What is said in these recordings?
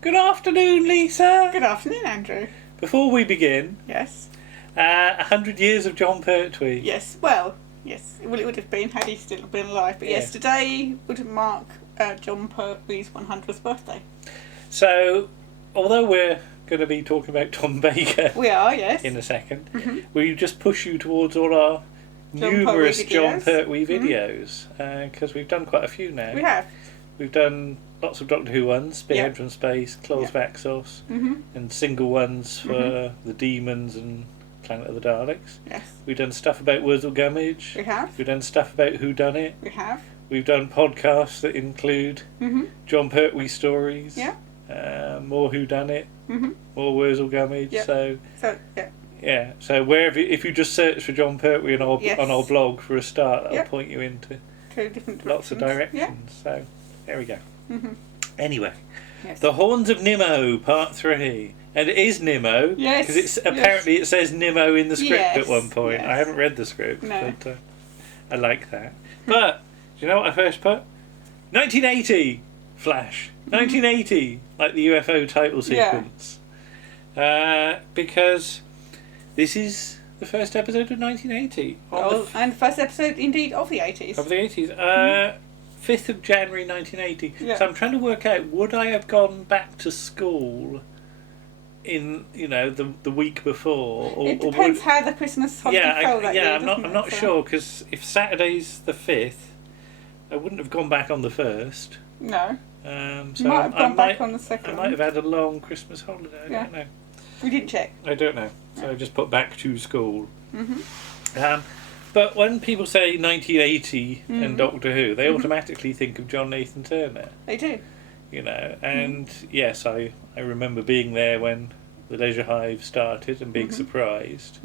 Good afternoon, Lisa. Good afternoon, Andrew. Before we begin, Yes. 100 years of John Pertwee. Yes. Well, yes. Well, it would have been had he still been alive. But yes, today would mark John Pertwee's 100th birthday. So, although we're going to be talking about Tom Baker, we are, yes, in a second, mm-hmm. we just push you towards all our numerous John Pertwee videos because we've done quite a few now. We have. We've done lots of Doctor Who ones, Spearhead from Space, Claws of Axos, and single ones for the Demons and Planet of the Daleks. Yes. We've done stuff about Wurzel Gummidge. We have. We've done stuff about Whodunit. We have. We've done podcasts that include John Pertwee stories. Yeah. More Whodunit. More Wurzel Gummidge. Yep. So yeah. Yeah. So wherever, if you just search for John Pertwee on our blog for a start, that'll point you into two different lots of directions. Yeah. So there we go. Anyway, yes. The Horns of Nimmo, Part 3. And it is Nimmo. Yes. Because it's apparently it says Nimmo in the script at one point. Yes. I haven't read the script, no. but I like that. But, do you know what I first put? 1980! Flash. 1980! Like the UFO title sequence. Because this is the first episode of 1980. And first episode, indeed, of the 80s. Of the 80s. 5th of January 1980. Yeah. So I'm trying to work out, would I have gone back to school in, the week before? It depends how the Christmas holiday fell that year, I'm not sure, because if Saturday's the 5th, I wouldn't have gone back on the 1st. No. So you might have gone back on the 2nd. I might have had a long Christmas holiday. I don't know. We didn't check. I don't know. So I just put back to school. But when people say 1980 and Doctor Who, they automatically think of John Nathan Turner. They do. And yes, I remember being there when the Leisure Hive started and being surprised.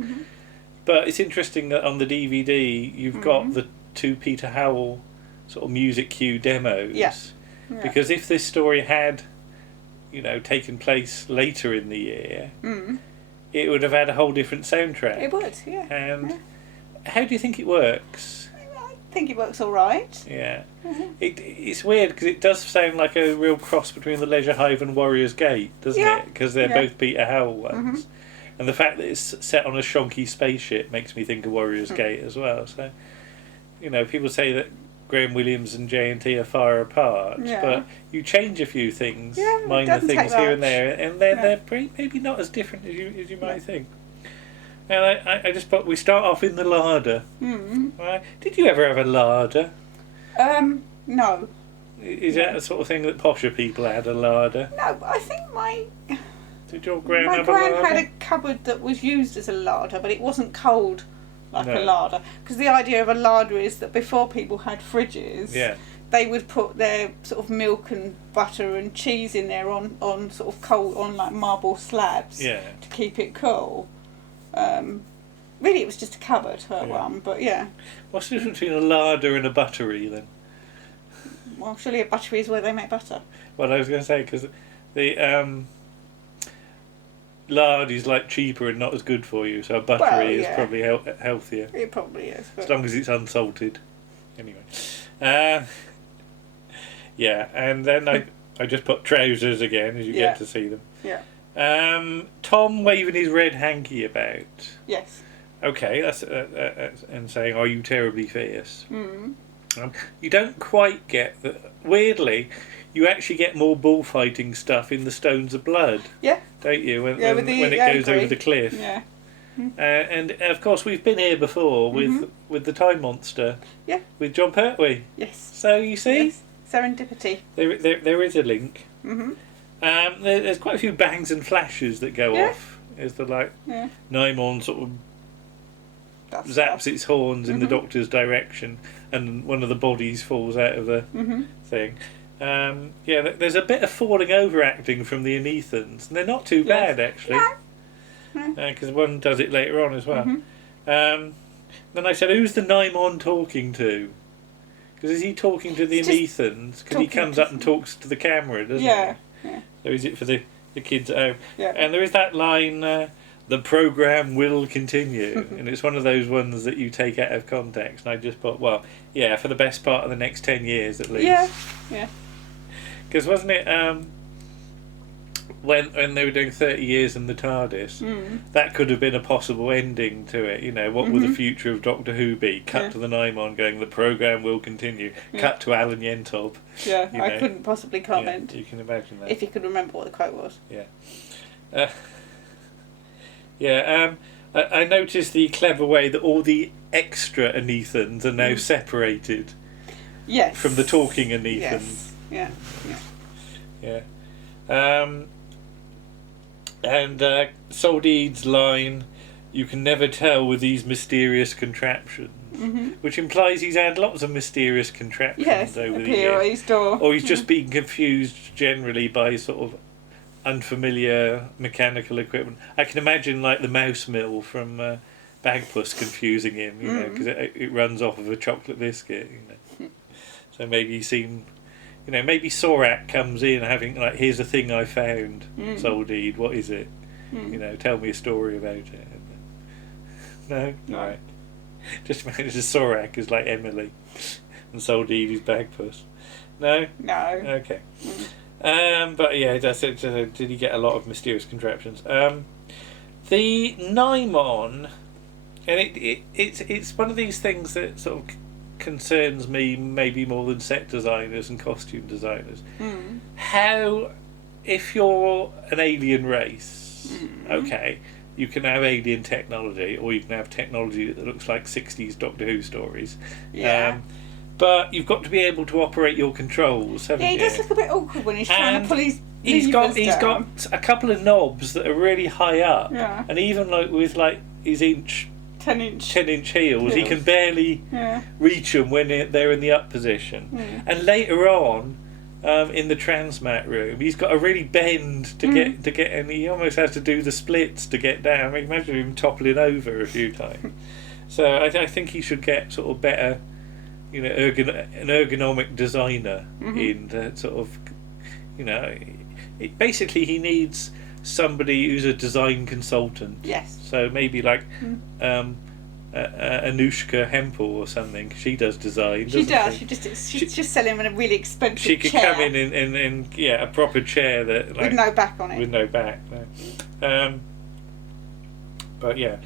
But it's interesting that on the DVD you've got the two Peter Howell sort of music cue demos. Yeah. Because if this story had, taken place later in the year, it would have had a whole different soundtrack. It would, yeah. And how do you think it works? I think it works all right. Yeah. It's weird because it does sound like a real cross between the Leisure Hive and Warrior's Gate, doesn't it? Because they're both Peter Howell ones. And the fact that it's set on a shonky spaceship makes me think of Warrior's Gate as well. So, people say that Graham Williams and J&T are far apart, but you change a few things, minor things here and there, and they're maybe not as different as you might think. And I just thought we start off in the larder. Right? Did you ever have a larder? No. Is that the sort of thing that posher people had, a larder? No, I think Did your gran have a gran larder? had a cupboard that was used as a larder, but it wasn't cold like No. a larder. Because the idea of a larder is that before people had fridges, they would put their sort of milk and butter and cheese in there on sort of cold, on like marble slabs to keep it cool. Really, it was just a cupboard, her one, but What's the difference between a larder and a buttery then? Well, surely a buttery is where they make butter. Well, I was going to say, because the lard is like cheaper and not as good for you, so a buttery is probably healthier. It probably is. But... As long as it's unsalted. Anyway. And then I just put trousers again, as you get to see them. Yeah. Tom waving his red hanky about. Yes. Okay, that's and saying, "Are you terribly fierce?" You don't quite get that. Weirdly, you actually get more bullfighting stuff in the Stones of Blood. Yeah. Don't you? When it goes over the cliff. Yeah. And of course, we've been here before with the Time Monster. Yeah. With John Pertwee. Yes. So you see. Yes. Serendipity. There is a link. There's quite a few bangs and flashes that go off. Is the Nimon sort of zaps its horns in the Doctor's direction, and one of the bodies falls out of the thing. There's a bit of falling over acting from the Anethans, and they're not too bad actually. Because one does it later on as well. Then I said, "Who's the Nimon talking to?" Because is he talking to the Anethans? Because he comes up and talks to the camera, doesn't he? Yeah. So is it for the kids at home? Yeah. And there is that line, "The programme will continue," and it's one of those ones that you take out of context. And I just thought, well, for the best part of the next 10 years at least. Yeah. Because wasn't it? when they were doing 30 years in the TARDIS, that could have been a possible ending to it. You know, what will the future of Doctor Who be? Cut to the Nimon going, the programme will continue. Cut to Alan Yentob. Yeah, I couldn't possibly comment. Yeah, you can imagine that. If you could remember what the quote was. Yeah. I noticed the clever way that all the extra Anethans are now separated. Yes. From the talking Anethans. Yes. Yeah. And Soldeed's line, you can never tell with these mysterious contraptions, which implies he's had lots of mysterious contraptions over the years. Door. Or he's just being confused generally by sort of unfamiliar mechanical equipment. I can imagine like the mouse mill from Bagpuss confusing him, you know, because it runs off of a chocolate biscuit, you know. So maybe he's seen... You know, maybe Sorak comes in having, like, here's a thing I found, Soldeed, what is it? You know, tell me a story about it. No? Alright. Just imagine Sorak is like Emily, and Soldeed is Bagpuss. No? No. Okay. But yeah, that's it. Did he get a lot of mysterious contraptions? The Nimon, and it's one of these things that sort of concerns me maybe more than set designers and costume designers. How, if you're an alien race, okay, you can have alien technology, or you can have technology that looks like 60s Doctor Who stories. But you've got to be able to operate your controls, haven't you? Yeah, he does look a bit awkward when he's trying to pull his He's got a couple of knobs that are really high up, and even like with like his 10-inch heels, he can barely reach them when they're in the up position. And later on, in the transmat room, he's got to really bend to get, and he almost has to do the splits to get down. I mean, imagine him toppling over a few times. So I think he should get sort of better, you know, an ergonomic designer in the sort of, you know, basically he needs somebody who's a design consultant. Yes. So maybe like Anushka Hempel or something. She does design. She does. She's just selling a really expensive chair. She could come in a proper chair that like, with no back on it. With no back. No. But yeah,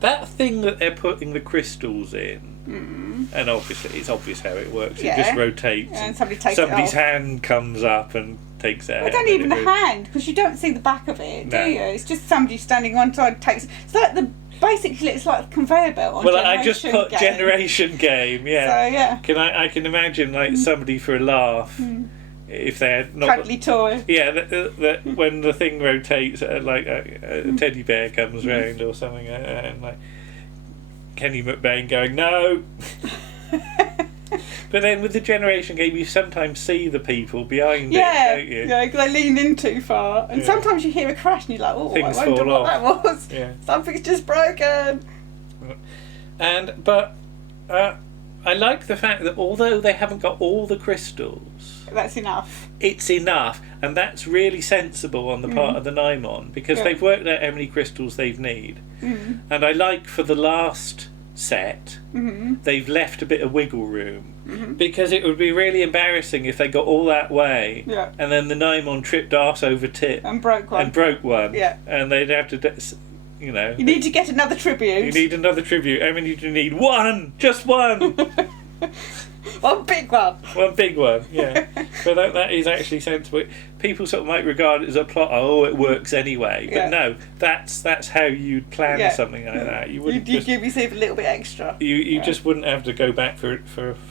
that thing that they're putting the crystals in, and obviously it's obvious how it works. It just rotates, and somebody's hand comes up and takes it out. Well, it's not even the hand, because you don't see the back of it, do you? It's just somebody standing one side takes. It's like basically it's like a conveyor belt on I just put Generation Game. Yeah. So I can imagine like somebody for a laugh. If they had not cuddly toy. Yeah, that when the thing rotates, like a teddy bear comes round or something, and like Kenny McBain going no. But then with the Generation Game, you sometimes see the people behind it, don't you? Yeah, because they lean in too far, and sometimes you hear a crash and you're like, oh, things I wonder fall what off. that was. Yeah. Something's just broken. But I like the fact that although they haven't got all the crystals, that's enough. It's enough, and that's really sensible on the part of the Nimon, because they've worked out how many crystals they need. And I like for the last set, they've left a bit of wiggle room, because it would be really embarrassing if they got all that way, and then the Nimon tripped arse over tip and broke one, and they'd have to. You know, you need to get another tribute. You need another tribute. How many do you need? One! Just one! One big one. One big one, yeah. But that is actually sensible. People sort of might regard it as a plot, it works anyway. But no, that's how you'd plan something like that. You wouldn't you give yourself a little bit extra. You just wouldn't have to go back for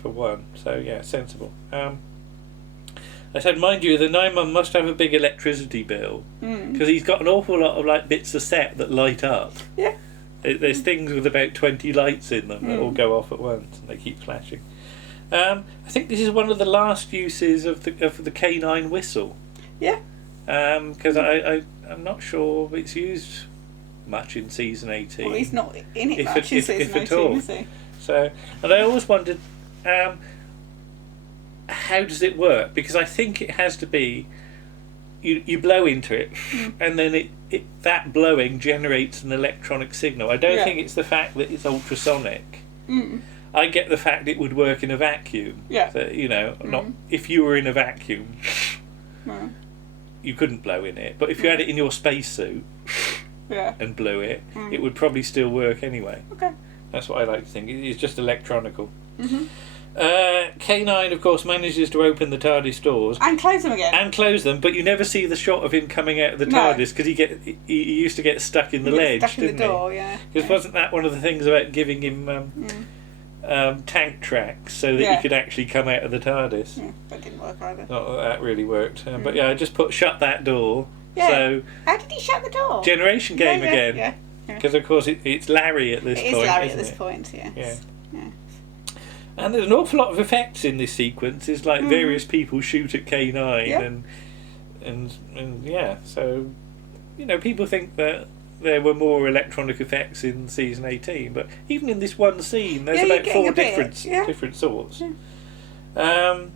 one. So yeah, sensible. I said, mind you, the Nimon must have a big electricity bill, because he's got an awful lot of like bits of set that light up. Yeah. There's things with about 20 lights in them that all go off at once, and they keep flashing. I think this is one of the last uses of the K9 whistle. Yeah. Because I'm not sure it's used much in season 18. Well, he's not in it much in season 18, at all. is he? So, and I always wondered, how does it work? Because I think it has to be you blow into it, and then that blowing generates an electronic signal. I don't think it's the fact that it's ultrasonic. I get the fact it would work in a vacuum. Yeah. That, you know, not if you were in a vacuum, you couldn't blow in it. But if you had it in your spacesuit and blew it, it would probably still work anyway. Okay. That's what I like to think. It's just electronical. K9, of course, manages to open the TARDIS doors and close them again. And close them, but you never see the shot of him coming out of the TARDIS because he used to get stuck in the ledge, stuck in didn't the door, he? Yeah. Because wasn't that one of the things about giving him tank tracks so that he could actually come out of the TARDIS? Yeah, that didn't work either. Not that that really worked. But I just put shut that door. Yeah. So how did he shut the door? Generation game again. Yeah. Because of course it's Larry at this point. It is Larry at this point. Yes. Yeah. And there's an awful lot of effects in this sequence. It's like various people shoot at K9 and so people think that there were more electronic effects in season 18, but even in this one scene there's about 4 different sorts. The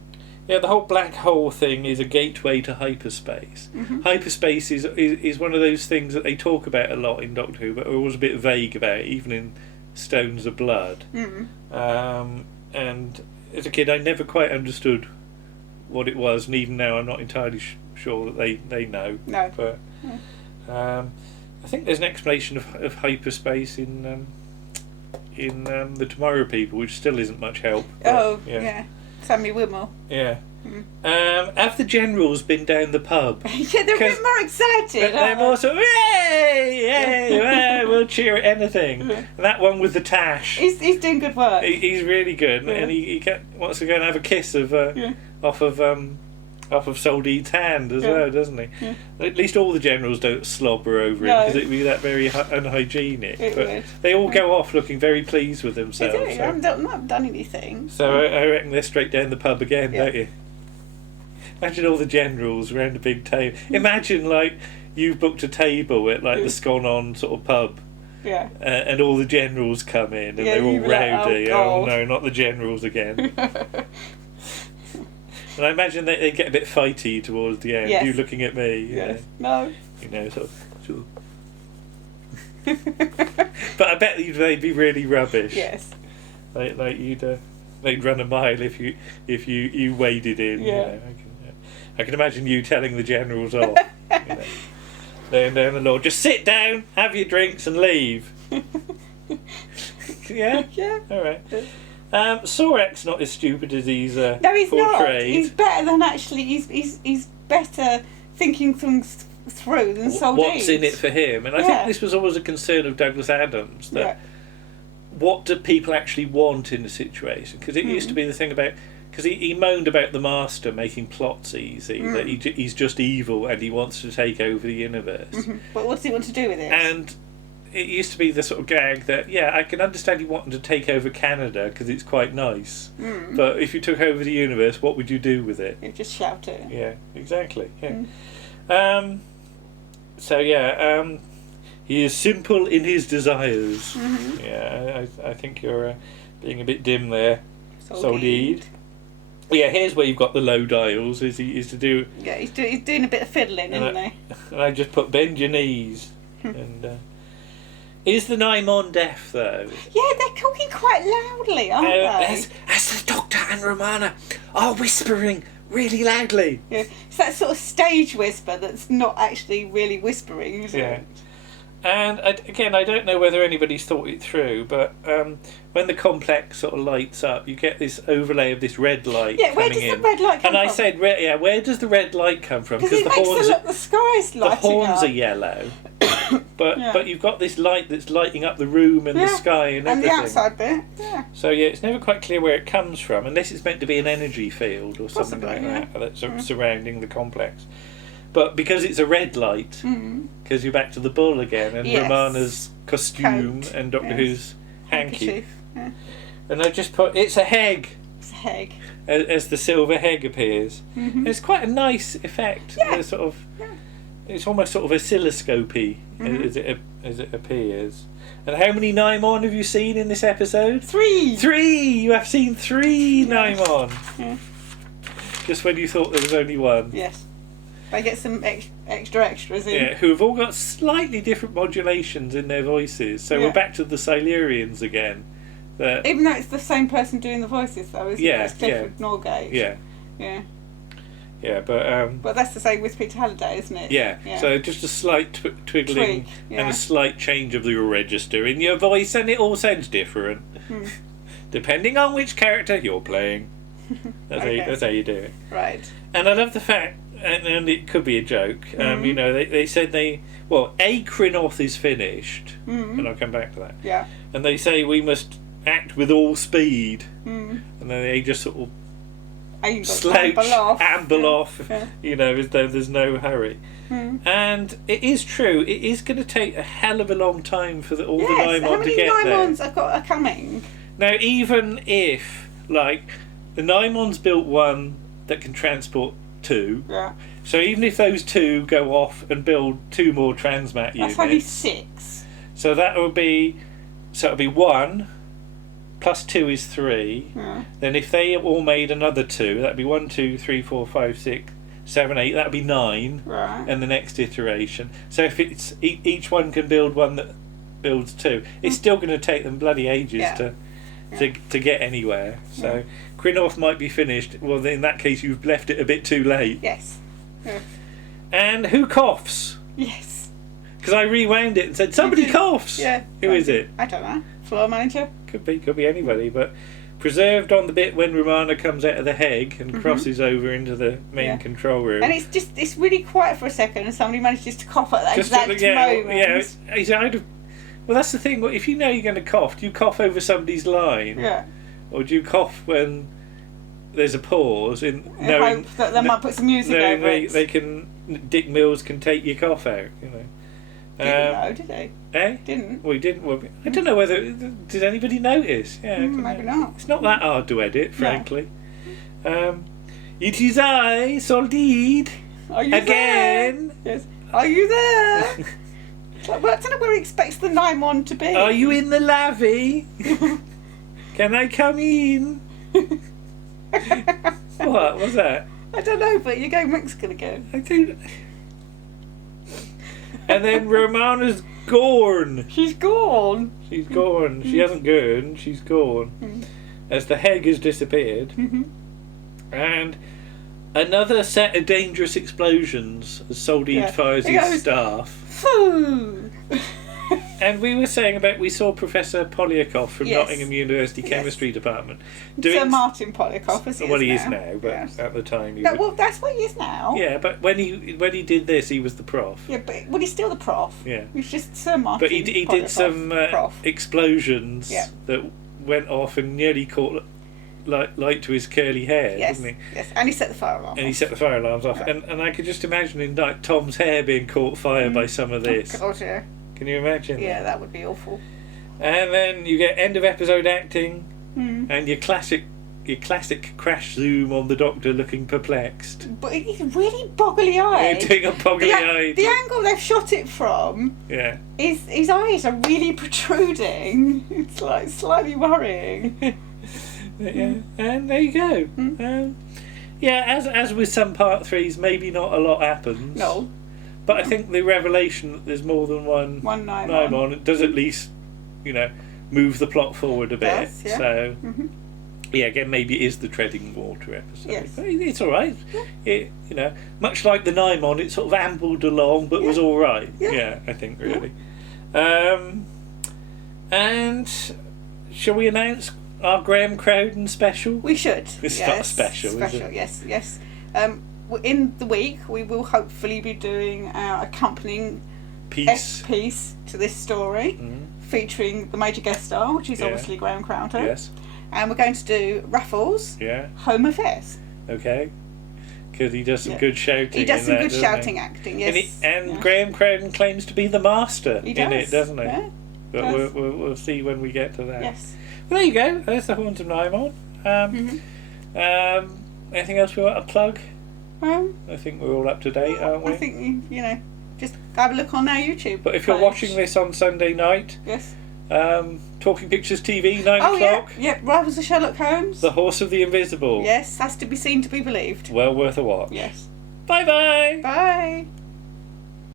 whole black hole thing is a gateway to hyperspace. Hyperspace is one of those things that they talk about a lot in Doctor Who, but are always a bit vague about it, even in Stones of Blood. And as a kid I never quite understood what it was, and even now I'm not entirely sure that they know. No. But I think there's an explanation of hyperspace in the Tomorrow People, which still isn't much help. Sammy Wimmel. Yeah. Have the generals been down the pub? Yeah, they're a bit more excited. They're more sort of, yay, we'll cheer at anything. And that one with the tash. He's doing good work. He's really good, and he wants to go and have a kiss of off of Soldeed's hand as well, doesn't he? Yeah. At least all the generals don't slobber over it, because it'd be that very unhygienic. But they all go off looking very pleased with themselves. They do. So. I haven't done anything. So I reckon they're straight down the pub again, don't you? Imagine all the generals around a big table. Imagine you've booked a table at the Scone On sort of pub. Yeah. And all the generals come in and they're all rowdy. Oh no, not the generals again. And I imagine they get a bit fighty towards the end. Yes. You looking at me. Yes. No. Sort of. But I bet they'd be really rubbish. Yes. They'd run a mile if you waded in. Yeah. I can imagine you telling the generals off. Laying down the law. Just sit down, have your drinks, and leave. Yeah. Yeah. All right. Sorek's not as stupid as he's portrayed. No, he's not. He's better than actually. He's better thinking things through than Soldeed. What's in it for him? And I think this was always a concern of Douglas Adams, that what do people actually want in a situation? Because it used to be the thing about, because he moaned about the Master making plots easy, that he's just evil and he wants to take over the universe. But what does he want to do with it? And it used to be the sort of gag that, I can understand you wanting to take over Canada because it's quite nice. But if you took over the universe, what would you do with it? You'd just shout it. Yeah, exactly. Yeah. He is simple in his desires. Yeah, I think you're being a bit dim there, Soldeed. Yeah, here's where you've got the low dials. Is to do? Yeah, he's doing a bit of fiddling, isn't he? And I just put bend your knees. And is the Nimon deaf though? Yeah, they're talking quite loudly, aren't they? As the Doctor and Romana are whispering really loudly. Yeah, it's that sort of stage whisper that's not actually really whispering, is it? And again, I don't know whether anybody's thought it through, but when the complex sort of lights up, you get this overlay of this red light. Yeah, where does the red light come from? And I said, where does the red light come from? Because it makes the sky's lighting up. The horns are yellow, but you've got this light that's lighting up the room and the sky and everything. And the outside bit. Yeah. So it's never quite clear where it comes from, unless it's meant to be an energy field or something like that that's surrounding the complex. But because it's a red light, because you're back to the bull again, and Romana's costume and Doctor Who's hanky. Yeah. And I just put, it's a heg. It's a heg. As the silver heg appears. And it's quite a nice effect. Yeah. It's almost sort of oscilloscopy as it appears. And how many Nimon have you seen in this episode? 3! 3! You have seen 3 Nimon. Yeah. Just when you thought there was only one. Yes. They get some extras in. Yeah, who have all got slightly different modulations in their voices. So we're back to the Silurians again. Even though it's the same person doing the voices, though, isn't it? It's Clifford Norgate. Yeah. Yeah. Yeah, but that's the same with Peter Halliday, isn't it? Yeah. So just a slight twiggling and a slight change of your register in your voice, and it all sounds different, depending on which character you're playing. That's how you do it. Right. And I love the fact, and it could be a joke. You know, they said Krynoth is finished, and I'll come back to that. Yeah. And they say we must act with all speed, and then they just sort of amble off, you know, as though there's no hurry. And it is true, it is going to take a hell of a long time for all the Nimon to get there. How many Nimons are coming? Now, even if, like, the Nimons built one that can transport 2, so even if those 2 go off and build 2 more transmat units, that's only 6. So that would be, it'll be 1 plus 2 is 3. Then if they all made another 2, that'd be 1, 2, 3, 4, 5, 6, 7, 8. That'd be 9. Right. And the next iteration. So if it's each one can build one that builds 2, it's still going to take them bloody ages to get anywhere. So Krynoth might be finished. Well, in that case, you've left it a bit too late. Yes. And who coughs? Yes. Because I rewound it and said somebody coughs. Yeah. Who is it? I don't know. Floor manager. Could be anybody, but preserved on the bit when Romana comes out of the Heg and crosses over into the main control room. And it's really quiet for a second, and somebody manages to cough at that exact moment. Well, that's the thing. If you know you're going to cough, do you cough over somebody's line? Yeah. Or do you cough when there's a pause in knowing hope that they might put some music over it? They can. Dick Mills can take your cough out. You know. Didn't know, did he? Didn't. Well, he didn't. Well, I don't know whether... Did anybody notice? Yeah, maybe not. It's not that hard to edit, frankly. No. It is I, Soldeed. Are you again? There? Yes. Are you there? Well, I don't know where he expects the Nimon to be. Are you in the lavvy? Can I come in? What was that? I don't know, but you're going Mexican again. I don't... And then Romana's gone. She's gone. She's gone. She hasn't gone. She's gone. As the Heg has disappeared. And another set of dangerous explosions as Soldeed fires his staff. Phew. And we were saying about we saw Professor Polyakov from Nottingham University Chemistry Department. Sir Martin Polyakov, as he is now. Well, he is now, but at the time he well, that's what he is now. Yeah, but when he did this, he was the prof. Yeah, but he's still the prof. Yeah. He's just Sir Martin. But he did some explosions that went off and nearly caught light to his curly hair, didn't he? Yes, and he set the fire alarm. And he set the fire alarms off, and I could just imagine in like Tom's hair being caught fire by some of this. Oh God, yeah. Can you imagine? Yeah, that would be awful. And then you get end of episode acting, and your classic crash zoom on the Doctor looking perplexed. But he's really boggly-eyed. Doing a boggly-eyed. The angle they've shot it from. Yeah. His eyes are really protruding. It's like slightly worrying. Yeah, and there you go. As with some part 3s, maybe not a lot happens. No. But I think the revelation that there's more than one Nimon, it does at least, move the plot forward a bit. Does, yeah. So, again, maybe it is the treading water episode. Yes. But it's all right. Yeah. It, much like the Nimon, it sort of ambled along, but was all right. Yeah, I think really. And shall we announce our Graham Crowden special? We should. It's not special, is it? Yes. In the week, we will hopefully be doing our accompanying piece to this story, featuring the major guest star, which is obviously Graham Crowden. Yes. And we're going to do Raffles. Home Affairs. Okay. Because he does some good shouting. He does some good shouting acting. Yes. And Graham Crowden claims to be the master in it, doesn't he? Yeah. But we'll see when we get to that. Yes. Well, there you go. There's the Horns of Nimon. Anything else we want to plug? I think we're all up to date, aren't we? I think, just have a look on our YouTube. But if you're watching this on Sunday night, Talking Pictures TV, 9 o'clock. Yeah, Rivals of Sherlock Holmes. The Horse of the Invisible. Yes, has to be seen to be believed. Well worth a watch. Yes. Bye-bye. Bye.